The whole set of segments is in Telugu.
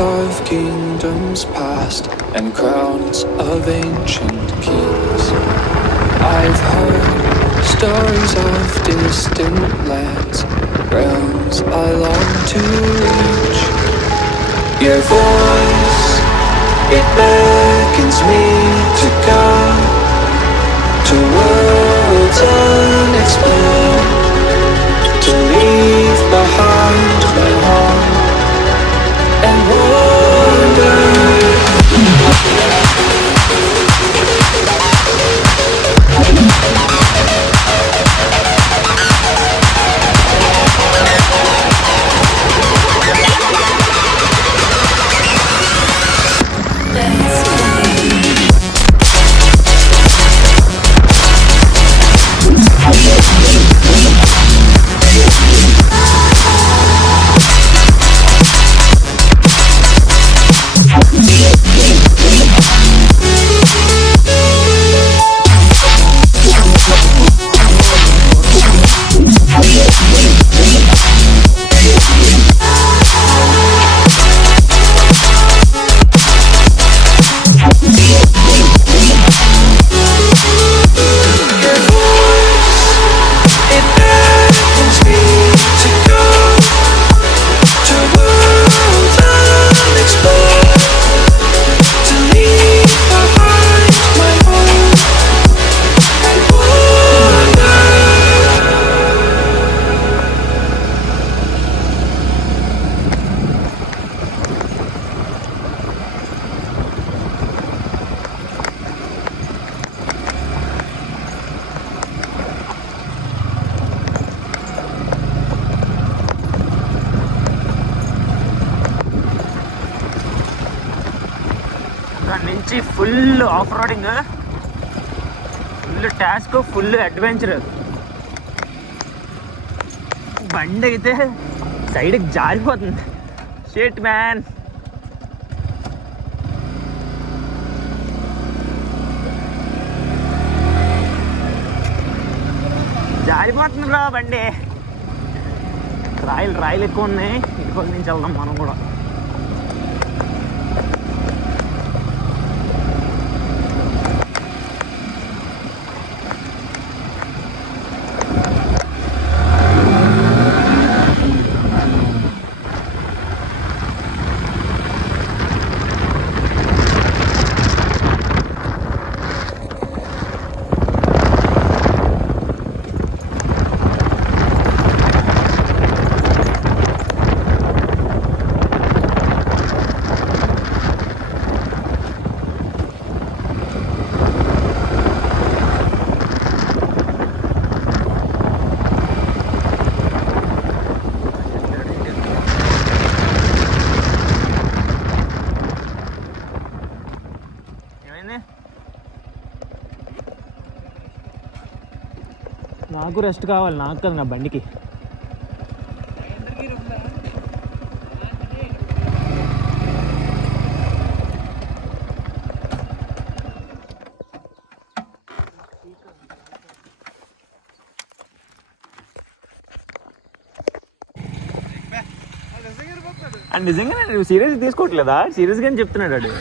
of kingdoms past and crowns of ancient kings. I've heard stories of distant lands, realms I long to reach. Your voice, it beckons me to go to worlds unexplored, to leave behind my home and wander. నుంచి full off roading, full task, full adventure. బండి అయితే సైడ్కి జారిపోతుంది. Shit man. జారిపోతుంది రా బండి. రాయిలు ఎక్కువ ఉన్నాయి. ఇటుపక్క నుంచి వెళ్దాం మనం కూడా. నాకు రెస్ట్ కావాలి, నాకు కదా నా బండికి. అండ్ నిజంగా నువ్వు సీరియస్గా తీసుకోవట్లేదా? సీరియస్గా అని చెప్తున్నాడు వాడు.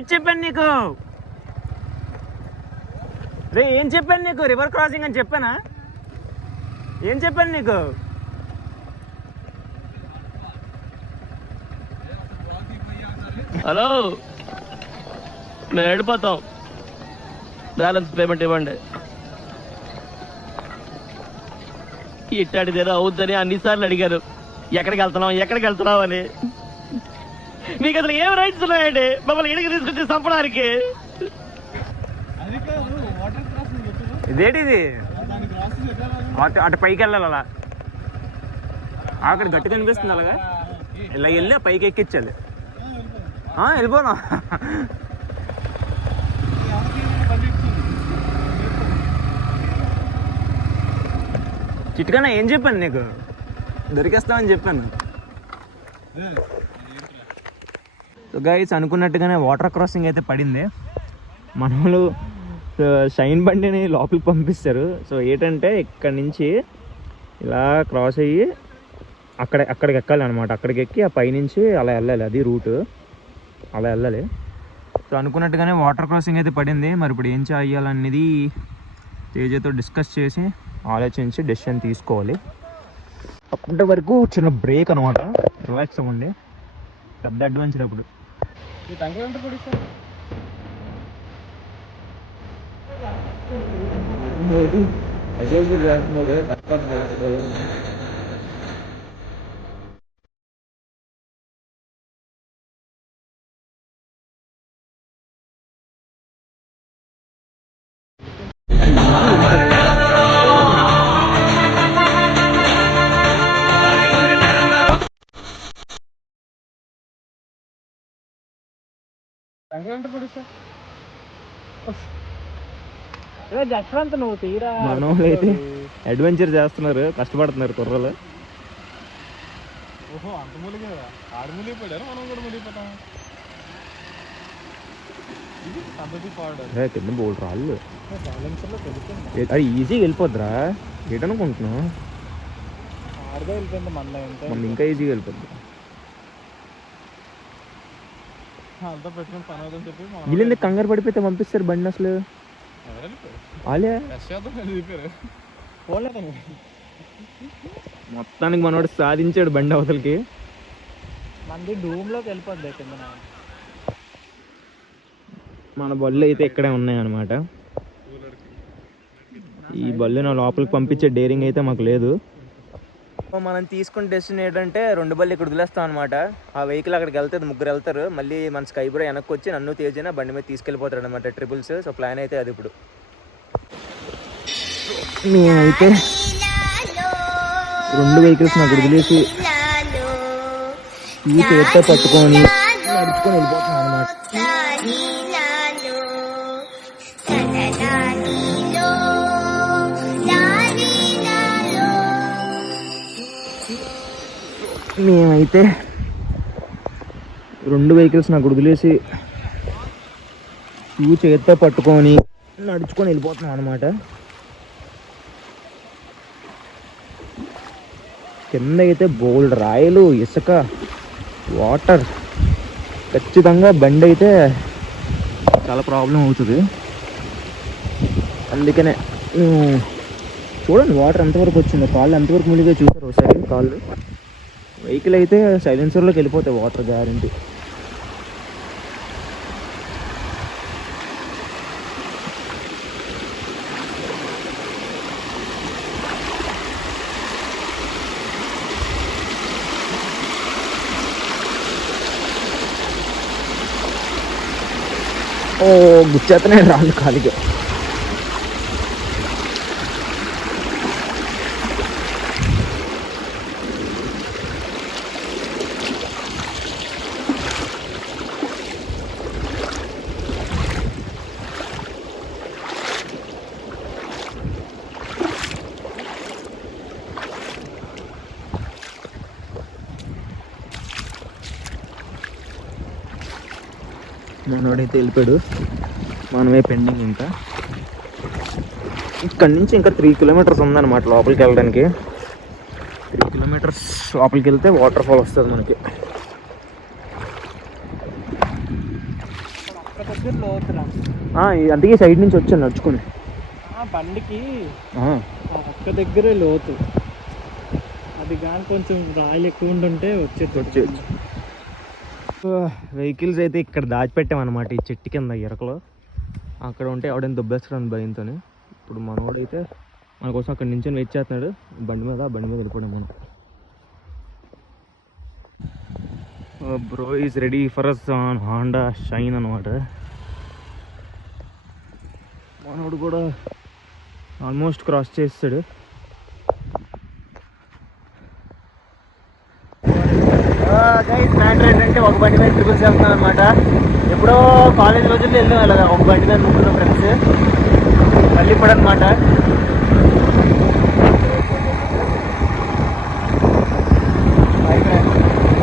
ఏం చెప్పాను నీకు? రే ఏం చెప్పాను నీకు? రివర్ క్రాసింగ్ అని చెప్పానా? ఏం చెప్పాను నీకు? హలో, మేము వెళ్ళిపోతాం, బ్యాలెన్స్ పేమెంట్ ఇవ్వండి. ఇట్టాడిదేదో అవుద్దని అన్నిసార్లు అడిగారు, ఎక్కడికి వెళ్తున్నావు అని. మీకు అసలు ఏం రైట్స్ ఉన్నాయండి మమ్మల్ని ఇడికి తీసుకొచ్చి చంపడానికి? ఇదేంటిది? అటు పైకి వెళ్ళాలి, అలా అక్కడ గట్టి కనిపిస్తుంది, అలాగా ఇలా వెళ్ళి పైకి ఎక్కించాలి. వెళ్ళిపోనా? చిట్కన్నా ఏం చెప్పాను నీకు? దొరికేస్తామని చెప్పాను. సో గైస్, అనుకున్నట్టుగానే వాటర్ క్రాసింగ్ అయితే పడింది. మన వాళ్ళు షైన్ బండిని లోపలికి పంపిస్తారు. సో ఏంటంటే ఇక్కడ నుంచి ఇలా క్రాస్ అయ్యి అక్కడికి ఎక్కాలి అనమాట. అక్కడికి ఎక్కి ఆ పైనుంచి అలా వెళ్ళాలి, అది రూట్, అలా వెళ్ళాలి. సో అనుకున్నట్టుగానే వాటర్ క్రాసింగ్ అయితే పడింది. మరి ఇప్పుడు ఏం చేయాలనేది తేజతో డిస్కస్ చేసి ఆలోచించి డెసిషన్ తీసుకోవాలి. అప్పటి వరకు చిన్న బ్రేక్ అనమాట, రిలాక్స్ అవ్వండి. పెద్ద అడ్వెంచర్ అప్పుడు. జశ్వంత్ నువ్వు తీరా మన వాళ్ళు అయితే అడ్వెంచర్ చేస్తున్నారు, కష్టపడుతున్నారు కుర్రలు. ఓహో అంత ములిగేదా? ఆడు ములిగిపోయారు, మనం కూడా ములిగిపోతాం. ఇది పద్ధతి పాడారు. కింద బోల్డ్ రాళ్ళు, బ్యాలెన్సర్లో తెలుస్తుంది. అది ఈజీగా వెళ్ళిపోద్దిరా. ఏటనుకుంటున్నావు? ఆడదే వెళ్ళిపోయింది మన మనం ఇంకా ఈజీగా వెళ్ళిపోద్ది. అంతా పెట్టుకుని పని అవుతుందని చెప్పి వీళ్ళంది కంగారు పడిపోతే పంపిస్తారు బండి అసలు. వాళ్ళే మొత్తానికి మనోడు సాధించాడు బండి అవతలకి. మంది డూమ్లోకి వెళ్ళిపోద్ది కింద. మన బళ్ళు అయితే ఇక్కడే ఉన్నాయన్నమాట. ఈ బళ్ళు నా లోపలికి పంపించే డేరింగ్ అయితే మాకు లేదు. మనం తీసుకున్న డెస్టినేషన్ ఏంటంటే 2 బళ్ళు ఇక్కడ వదిలేస్తాం అనమాట. ఆ వెహికల్ అక్కడికి వెళ్తుంది, 3 వెళ్తారు. మళ్ళీ మన స్కై బ్రో వెనక్కి వచ్చి నన్ను తేజన బండి మీద తీసుకెళ్ళిపోతాడు అనమాట, ట్రిపుల్స్. సో ప్లాన్ అయితే అది. ఇప్పుడు నేనైతే 2 వెహికల్స్ నాకు వదిలేసి ఈ చేతితో పట్టుకొని నడుచుకొని వెళ్ళిపోతున్నాను అనమాట. మేమైతే 2 వెహికల్స్ నాకు వదిలేసి షూ చేతితో పట్టుకొని నడుచుకొని వెళ్ళిపోతున్నాం అనమాట. కింద అయితే బోల్డ్ రాయలు, ఇసుక, వాటర్. ఖచ్చితంగా బండి అయితే చాలా ప్రాబ్లం అవుతుంది. అందుకనే చూడండి వాటర్ ఎంతవరకు వచ్చిందో, కాళ్ళు ఎంతవరకు మునిగా చూసారు ఒకసారి. కాళ్ళు వెహికల్ అయితే సైలెన్సర్లోకి వెళ్ళిపోతాయి వాటర్ గ్యారంటీ. ఓ గుచ్చేతనే రాళ్ళు కాలిగా. మనోడైతే వెళ్ళిపోయాడు, మనమే పెండింగ్. ఇంకా ఇక్కడి నుంచి ఇంకా 3 కిలోమీటర్స్ ఉందన్నమాట లోపలికి వెళ్ళడానికి. 3 కిలోమీటర్స్ లోపలికి వెళ్తే వాటర్ ఫాల్ వస్తుంది మనకి. దగ్గర లోతురా అందుకే సైడ్ నుంచి వచ్చాను నడుచుకుని. బండికి ఒక్క దగ్గరే లోతు. అది కానీ కొంచెం రాయలు ఎక్కువ ఉంటుంటే వచ్చేది. వెహికల్స్ అయితే ఇక్కడ దాచిపెట్టామన్నమాట ఈ చెట్టు కింద ఎరకలో. అక్కడ ఉంటే ఎవడైనా దుబ్బేస్తాడని భయంతో. ఇప్పుడు మనోడైతే మన కోసం అక్కడ నుంచి వెయిట్ చేస్తున్నాడు. బండి మీద వెళ్ళిపోయాం మనం. Bro is ready for us on Honda Shine అనమాట. మనోడు కూడా ఆల్మోస్ట్ క్రాస్ చేస్తాడు. మ్యాటర్ ఏంటంటే ఒక బండి మీద ట్రిపుల్స్ వెళ్తున్నాను అనమాట. ఎప్పుడో కాలేజ్ రోజుల్లో వెళ్ళాం అలాగా ఒక బండి మీద ముగ్గురు ఫ్రెండ్స్. మళ్ళీ ఇప్పుడు అనమాట.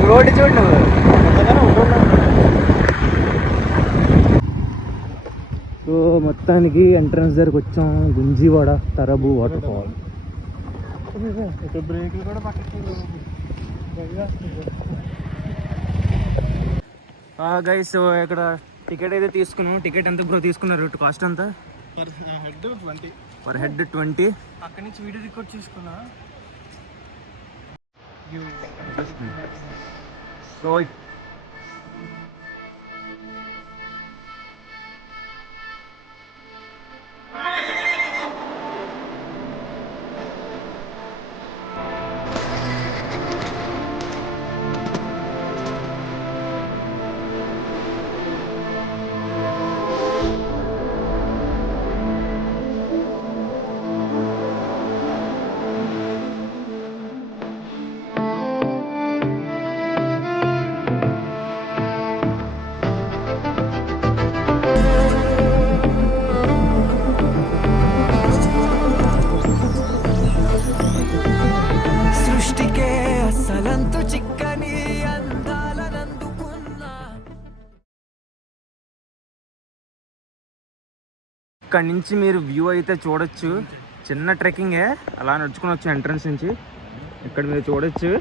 రోడ్డు చూడు నువ్వు. సో మొత్తానికి ఎంట్రన్స్ దగ్గరకు వచ్చాం. గుంజీవాడ తరబు వాటర్ ఫాల్. బ్రేకులు కూడా పక్కకి గైస్. సో ఇక్కడ టికెట్ అయితే తీసుకున్నాం. టికెట్ ఎంత బ్రో తీసుకున్నారు? కాస్ట్ అంతా పర్ హెడ్ 20. అక్కడి నుంచి వీడియో రికార్డ్ చేసుకున్నా. సో ఇక్కడ నుంచి మీరు వ్యూ అయితే చూడొచ్చు. చిన్న ట్రెక్కింగే, అలా నడుచుకుని వచ్చు ఎంట్రన్స్ నుంచి. ఇక్కడ మీరు చూడొచ్చు,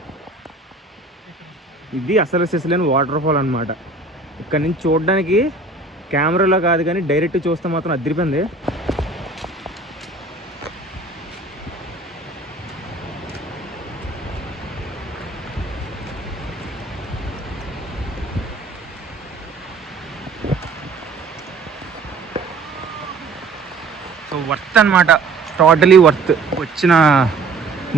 ఇది అసలు సిసలేని వాటర్ ఫాల్ అనమాట. ఇక్కడ నుంచి చూడడానికి కెమెరాలో కాదు కానీ డైరెక్ట్ చూస్తే మాత్రం అదిరిపోయింది. సో వర్త్ అనమాట, టోటలీ వర్త్. వచ్చిన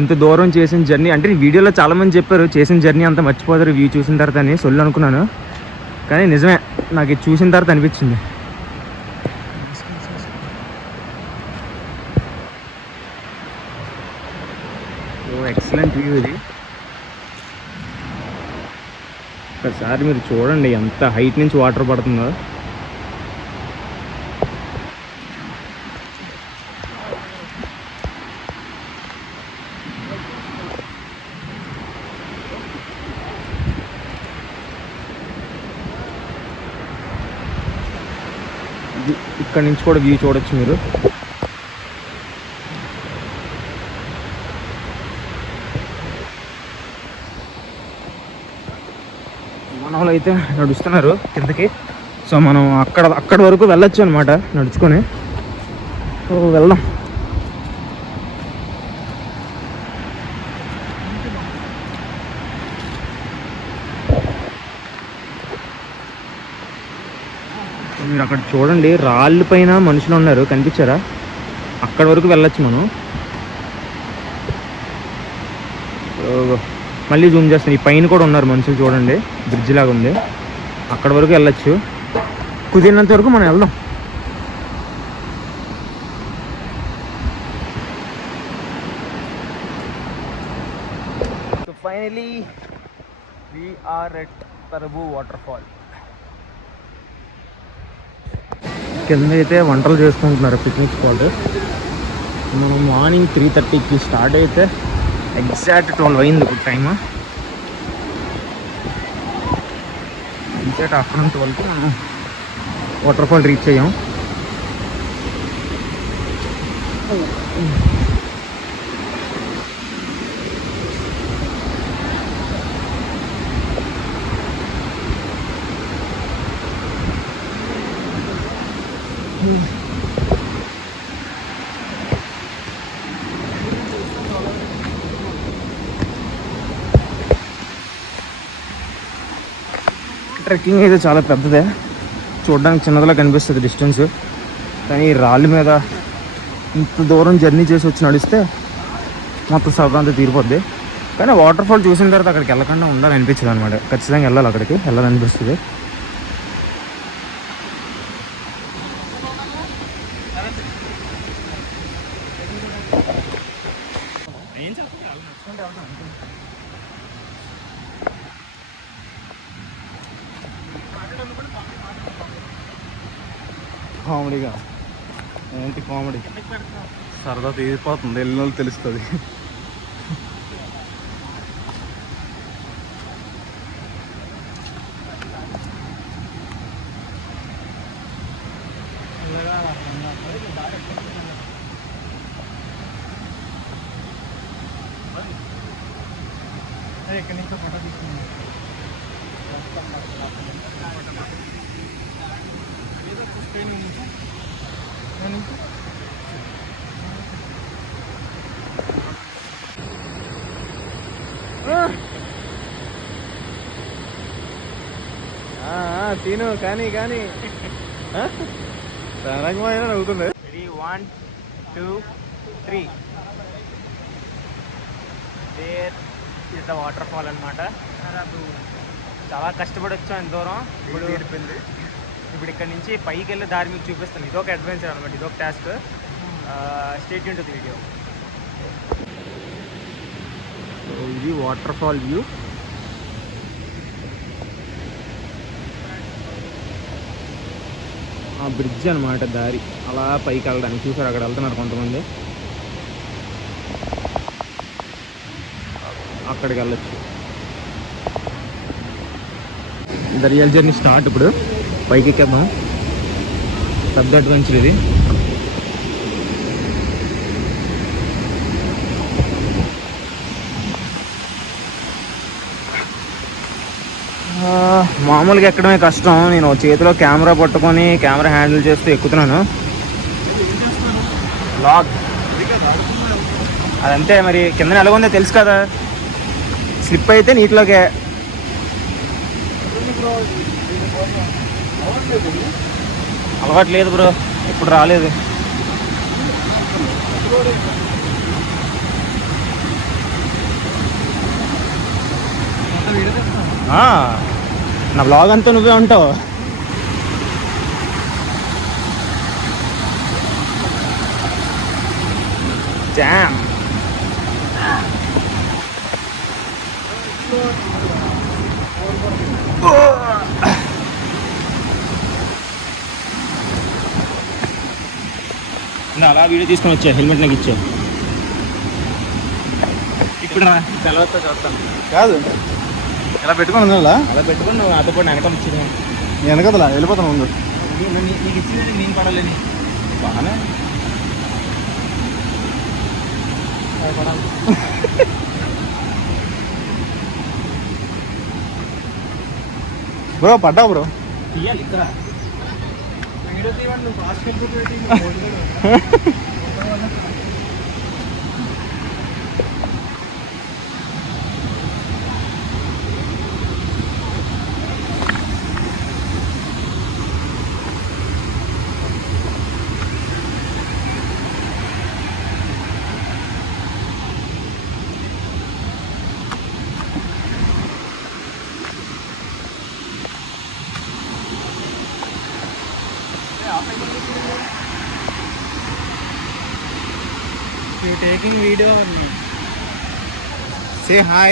ఇంత దూరం చేసిన జర్నీ అంటే వీడియోలో చాలామంది చెప్పారు చేసిన జర్నీ అంతా మర్చిపోతారు వ్యూ చూసిన తర్వాత అని సొల్లు అనుకున్నాను, కానీ నిజమే నాకు ఇది చూసిన తర్వాత అనిపించింది. ఎక్సలెంట్ వ్యూ ఇది. ఒకసారి మీరు చూడండి ఎంత హైట్ నుంచి వాటర్ పడుతుందో. ఇక్కడ నుంచి కూడా వ్యూ చూడొచ్చు మీరు. మన వాళ్ళు అయితే నడుస్తున్నారు కిందకి. సో మనం అక్కడ వరకు వెళ్ళొచ్చు అనమాట నడుచుకొని. సో వెళ్దాం. మీరు అక్కడ చూడండి, రాళ్ళ పైన మనుషులు ఉన్నారు, కనిపించారా? అక్కడ వరకు వెళ్ళొచ్చు మనం. మళ్ళీ జూమ్ చేస్తాను, ఈ పైన కూడా ఉన్నారు మనుషులు చూడండి, బ్రిడ్జ్ లాగా ఉంది. అక్కడ వరకు వెళ్ళొచ్చు, కుదిరినంత వరకు మనం వెళ్దాం. So finally we are at Tarabu waterfall. కింద అయితే వంటలు చేసుకుంటున్నారు పిక్నిక్ స్పాట్. మనం మార్నింగ్ 3:30కి స్టార్ట్ అయితే ఎగ్జాక్ట్ 12 అయింది ఇప్పుడు టైమ్. ఎగ్జాక్ట్ ఆఫ్టర్నూన్ 12కి మనం వాటర్ ఫాల్ రీచ్ అయ్యాం. ట్రెక్కింగ్ అయితే చాలా పెద్దదే, చూడడానికి చిన్నదిలా కనిపిస్తుంది డిస్టెన్స్, కానీ రాళ్ళ మీద ఇంత దూరం జర్నీ చేసి వచ్చి నడిస్తే మొత్తం సరదాంతా తీరిపోద్ది. కానీ వాటర్ ఫాల్ చూసిన తర్వాత అక్కడికి వెళ్ళకుండా ఉండాలనిపించదు అనమాట. ఖచ్చితంగా వెళ్ళాలి, అక్కడికి వెళ్ళాలనిపిస్తుంది. కామెడీగా ఏంటి కామెడీ, సరదా తీరిపోతుంది, వెళ్ళిన వాళ్ళు తెలుస్తుంది. ఎక్కడి నుంచో ఫోటో తీసుకున్నాను. తిను కానీ రంగమైన నవ్వుతుంది. 1 2 3 there is the waterfall అనమాట. చాలా కష్టపడి వచ్చాం ఇంత దూరం. ఇప్పుడు ఇక్కడ నుంచి పైకి వెళ్ళి దారి మీకు చూపిస్తాను. ఇదొక అడ్వెంచర్ అనమాట, ఇదొక task. Stay tune to the video. ఇది వాటర్ ఫాల్ వ్యూ. ఆ బ్రిడ్జ్ అనమాట దారి, అలా పైకి వెళ్ళడానికి. చూసారు అక్కడ వెళ్తున్నారు కొంతమంది, అక్కడికి వెళ్ళొచ్చు. The real journey start. ఇప్పుడు పైకి ఎక్కేద్దాం, పెద్ద అడ్వెంచర్ ఇది. మామూలుగా ఎక్కడమే కష్టం. నేను చేతిలో కెమెరా పట్టుకొని కెమెరా హ్యాండిల్ చేస్తూ ఎక్కుతున్నాను. లాగ్ అదంతే మరి, కింద ఎలాగుందో తెలుసు కదా. స్లిప్ అయితే నీటిలోకే. అలవాటు లేదు బ్రో, ఇప్పుడు రాలేదు. నా బ్లాగ్ అంతా నువ్వే ఉంటావు. జామ్ అలా వీడియో తీసుకొని వచ్చా, హెల్మెట్ నాకు ఇచ్చా. ఇప్పుడు తెలవతో చూస్తాను కాదు ఇలా పెట్టుకుని అలా పెట్టుకుని నువ్వు నాతో పాటు వెనకాల ఇచ్చింది. వెనకదలా వెళ్ళిపోతాను ముందు. నీకు ఇచ్చింది నేను పడాలని బాగానే బ్రో పడ్డా బ్రో. తీయాలి ఇక్కడ. వీడియో తీయండి, నువ్వు ఫాస్ట్ పెట్టి You taking video of me? Say hi.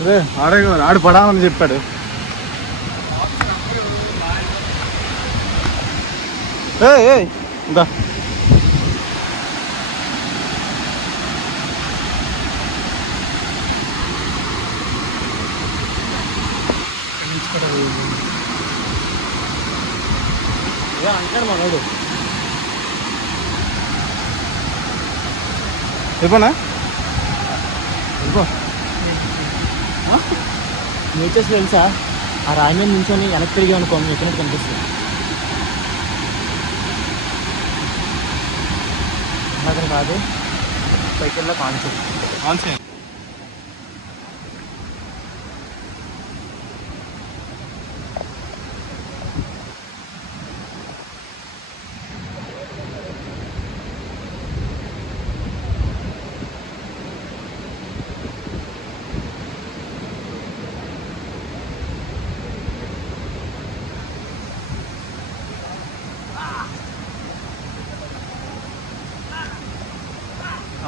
అదే ఆడు పడాలని చెప్పాడు. ఇంకా అంటాడు మనోడు. చెప్పనా నేచర్స్ తెలుసా, ఆ రాయి మీద నించొని వెనక్కి తిరిగి అనుకో ఎక్కినట్టు కనిపిస్తుంది. అక్కడ కాదు, సైకిల్లో కాన్సెప్ట్.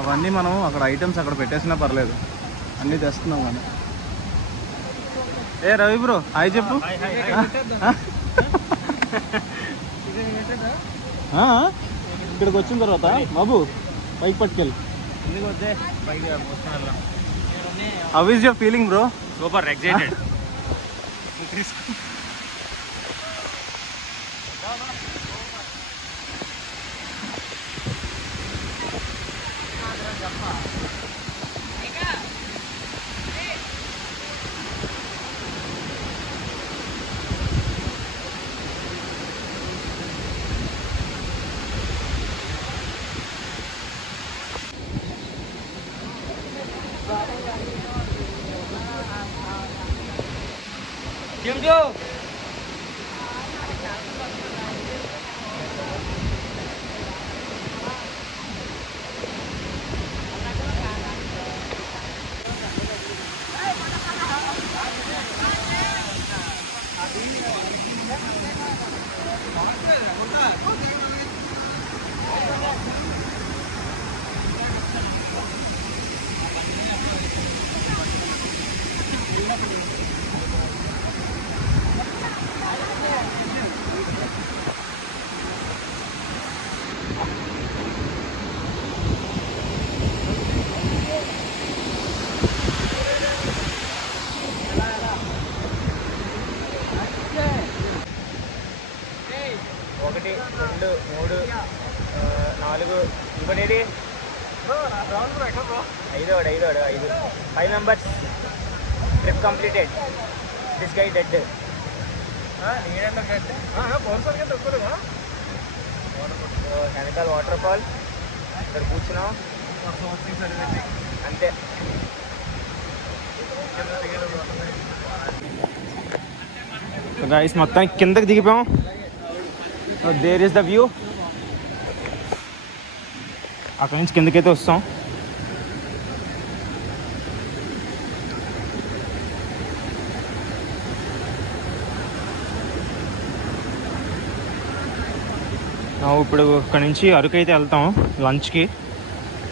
అవన్నీ మనం అక్కడ ఐటమ్స్ అక్కడ పెట్టేసినా పర్లేదు, అన్నీ తెస్తున్నాం కానీ. ఏ రవి బ్రో హాయ్ చెప్పు. ఇక్కడికి వచ్చిన తర్వాత బాబు పైకి పట్టుకెళ్ళి. How is your feeling bro? Super excited. ఒకటి, 2, 3, 4 ఇంకోటి ఐదోడు 5 members trip completed. This guy dead. వెనకాల వాటర్ ఫాల్, ఇక్కడ కూర్చున్నాం అంతే. గైస్ మొత్తానికి కిందకి దిగిపోయాం. There is the view. అక్కడి నుంచి కిందకైతే వస్తాం. ఇప్పుడు ఇక్కడ నుంచి అరకు అయితే వెళ్తాం లంచ్కి.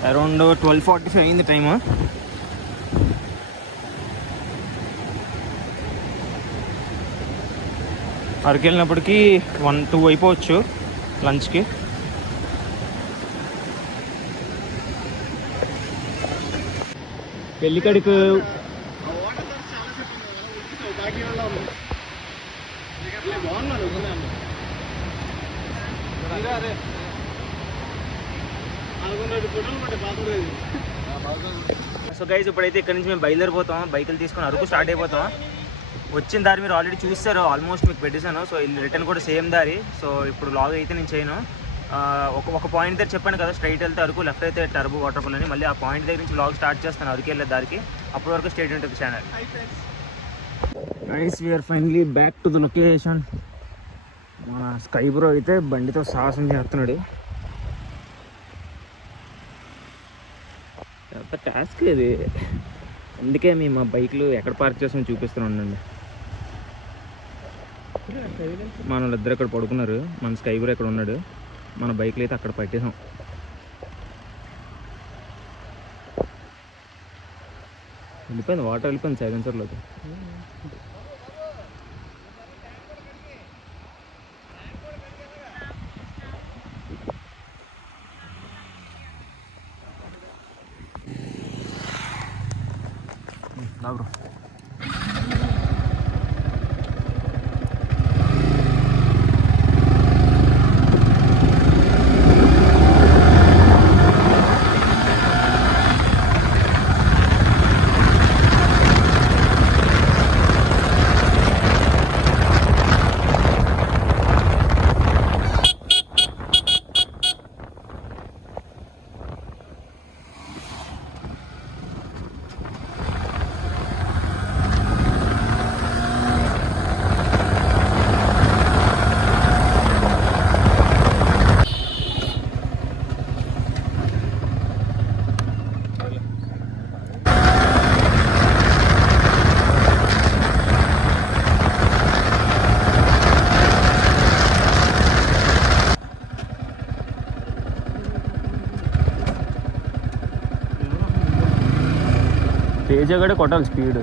అరౌండ్ 12:45 అయింది టైము. అరకు వెళ్ళినప్పటికీ 1-2 అయిపోవచ్చు లంచ్కి. పెళ్ళికడికి సో గైస్ ఇప్పుడైతే ఇక్కడ నుంచి మేము బయలుదేరిపోతాం. బైకులు తీసుకొని అరకు స్టార్ట్ అయిపోతాం. వచ్చిన దారి మీరు ఆల్రెడీ చూస్తారు, ఆల్మోస్ట్ మీకు పెట్టేశాను. సో రిటర్న్ కూడా సేమ్ దారి. సో ఇప్పుడు లాగ్ అయితే నేను చేయను. ఒక పాయింట్ దగ్గర చెప్పాను కదా, స్ట్రైట్ వెళ్తే అరకు, లెఫ్ట్ అయితే టర్బో వాటర్ ఫాల్ అని. మళ్ళీ ఆ పాయింట్ దగ్గర నుంచి లాగ్ స్టార్ట్ చేస్తాను అరకు వెళ్ళే దారికి. అప్పటి వరకు స్టేట్ ఉంటుంది channel. Guys we're finally back to the location. మన స్కై బ్రో అయితే బండితో సాహసం చేస్తున్నాడు. ఎంత టాస్క్ ఇది. అందుకే మేము మా బైక్లు ఎక్కడ పార్క్ చేస్తామో చూపిస్తున్నాం. ఉండండి, మన వాళ్ళిద్దరు అక్కడ పడుకున్నారు. మన స్కై బ్రో ఎక్కడ ఉన్నాడు, మన బైక్లు అయితే అక్కడ పట్టేసాం. వెళ్ళిపోయింది, వాటర్ వెళ్ళిపోయింది సైలెన్సర్లోకి. బ్రో తేజ కూడా కొట్టాలి స్పీడ్.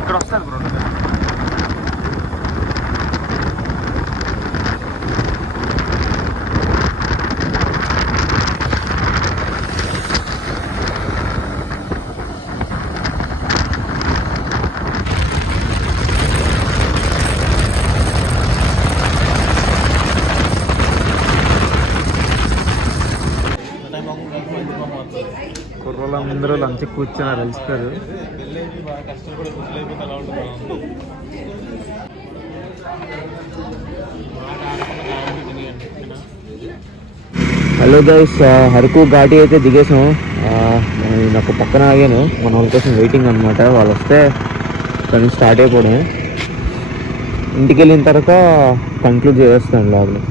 ఇక్కడ వస్తుంది బ్రో. అందరూ లంచ్ కూర్చున్నారు, వెళ్తారు. హలో గైస్, అరకు ఘాటి అయితే దిగేసాం. నేను ఒక పక్కన ఆగాను, మన వాళ్ళ కోసం వెయిటింగ్ అనమాట. వాళ్ళు వస్తే కానీ స్టార్ట్ అయిపోవడం. ఇంటికి వెళ్ళిన తర్వాత కంక్లూడ్ చేస్తాను లాగ్ని.